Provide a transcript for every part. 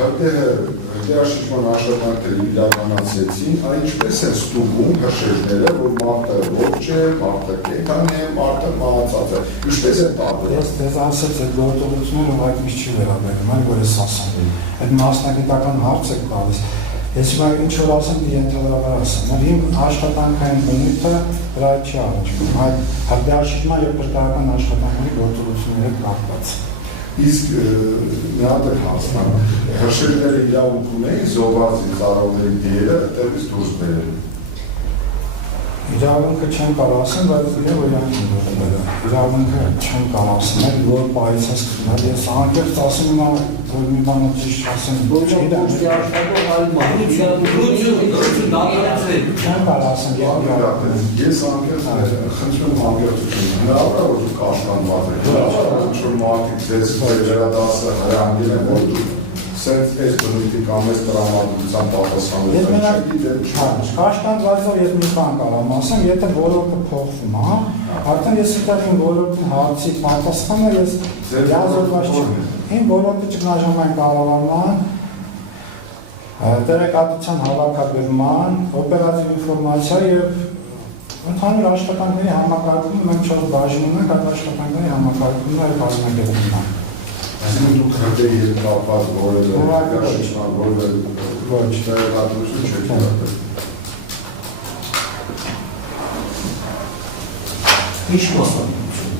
Հրդեհաշիջման աշխատանքները իրականացեցին, ինչպես են ստուգում հրշեջները, որ մարդը ողջ է, մարդը կենդանի է, մարդը մահացած է, ինչպես են տարբեր։ Ես դες ասեց այդ գործողությունները ուղղակի միշտ չի վերաբերում, այլ որ ես ասում։ Այդ մասնագիտական հարց է տալիս։ Ես հիմա ինչ որ ասեմ, ընդհանրապես ասեմ, իմ աշխատանքային բնույթը դրա չի առաջանում, այլ հրդեհաշիջման եւ բրդական աշխատանքների գործողությունների հետ կապված։ Իսկ նա դեռ հասնան հրշեջները իրավունք ունեին զոհվածի ծառայողների դերը այդտեղից դուրս բերել։ Իրավունքը չեմ կարող ասեմ, բայց իրավունքը իրավունքը չեմ կարող ասեմ, որ պայից է սկսել։ Ես անկեղծ ասում եմ, որ մի բանը ճիշտ ասեմ, ոչ ոքի աշխատող այլ մարդու չեմ կարող ասեմ, ես անկեղծ խնդրում եմ անկեղծություն։ Հնարավոր է որ դուք աշխատանված եք, ինչ-որ մարդիկ ձեզ վերադասը հրանգել են, որ դուք սենց այս բնույթի կամ այս տրամադրության պատասխանատվություն աշխատանքով ես մի բան կարող ասեմ, եթե ոլորտը փոխվում է, արդեն ես իմ ոլորտի հարցի պատասխանը ես լիազորված չեմ։ Իմ ոլորտի ճգնաժամային կառավարման, տեղեկատվության հավաքագրման, օպերատիվ ինֆորմացիա եւ ընդհանուր աշխատանքների համակարգումը մենք 4 բաժնում ենք, այդ աշխատանքների համակարգումն այլ կազմակերպումն է։ Այսինքն դուք հրդեհի հետ կապված որևէ հրաշիջման որևէ ոչ տեղեկատվություն չեք ունեցել։ Ինչ մասնագիտություն։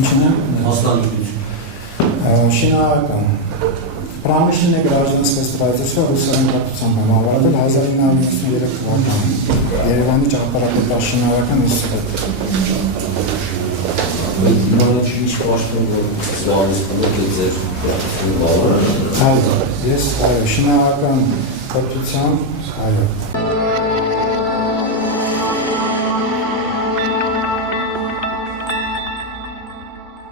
Ինչն է մասնագիտություն։ Շինարարական Промышленное гражданское строительство ռուսերեն կրթությամբ համավարել 1993 թվականին Երևանի ճարտարապետաշինարարական ինստիտուտ։ Իմանաչ ինչ պաշտոն որ զբաղեցնում եք ձեր բավարարը։ Ես շինարարական կրթությամբ, այո։